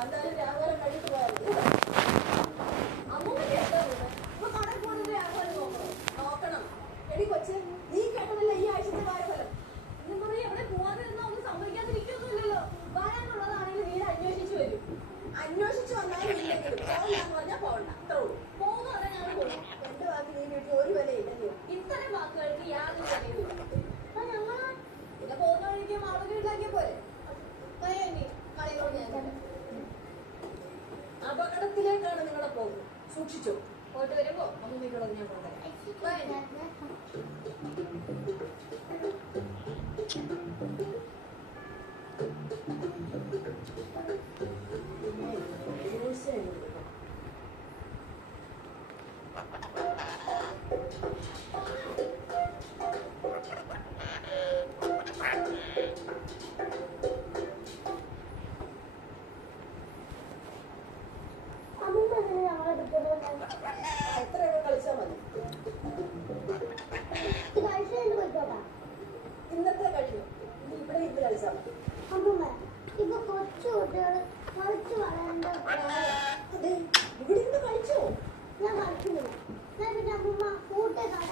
എന്തായാലും രാഘവൻ കഴിച്ചു പോയായിരുന്നു. അമ്മൂമ്മ കേട്ടോ ഇപ്പൊ കടയിൽ പോകുന്നത് രാഘവൻ നോക്കണം. എടി കൊച്ച്, നീ കേട്ടതല്ല ഈ ആഴ്ചത്തെ വാരഫലം. ഇന്ന് പറയും എവിടെ പോവാതിരുന്ന ഒന്നും സംഭവിക്കാതിരിക്കൊന്നുമില്ലല്ലോ. വരാനുള്ളതാണെങ്കിൽ വീട് അന്വേഷിച്ചു വരും. അന്വേഷിച്ചു വന്നാലും ഇല്ലെങ്കിലും പോകണ്ടെന്ന് പറഞ്ഞാൽ പോകണ്ട. അത്രേ ഉള്ളൂ. പോകുന്ന പറഞ്ഞാൽ ഞാൻ പോകും. എന്റെ വാക്ക് നീ വീട്ടിൽ ഒരു വിലയില്ലല്ലോ. ഇത്തരം വാക്കുകൾക്ക് യാതൊരു വിലയുമില്ല. പിന്നെ പോകുന്ന വഴിക്ക് മാളുകൾ ഉണ്ടാക്കിയ പോലെ അപകടത്തിലേക്കാണ് നിങ്ങളെ പോകുന്നത്. സൂക്ഷിച്ചോ. പോയിട്ട് വരുമ്പോ അമ്മൂമ്മയ്ക്കുള്ളത് ഞാൻ കൊണ്ടുവരാം. എത്രയൊക്കെ കളിച്ചാൽ മതി. ഇന്നത്തെ കഴിഞ്ഞു. ഇവിടെ ഇരുന്ന് കളിച്ചാൽ മതി. ഇപ്പൊ കൊച്ചു കുട്ടികൾ കളിച്ചു വളരേണ്ട ഇവിടെ ഇരുന്ന് കളിച്ചോ? ഞാൻ കളിക്കുന്നില്ല. ഞാൻ പിന്നെ അമ്മൂമ്മ കൂട്ടെ കട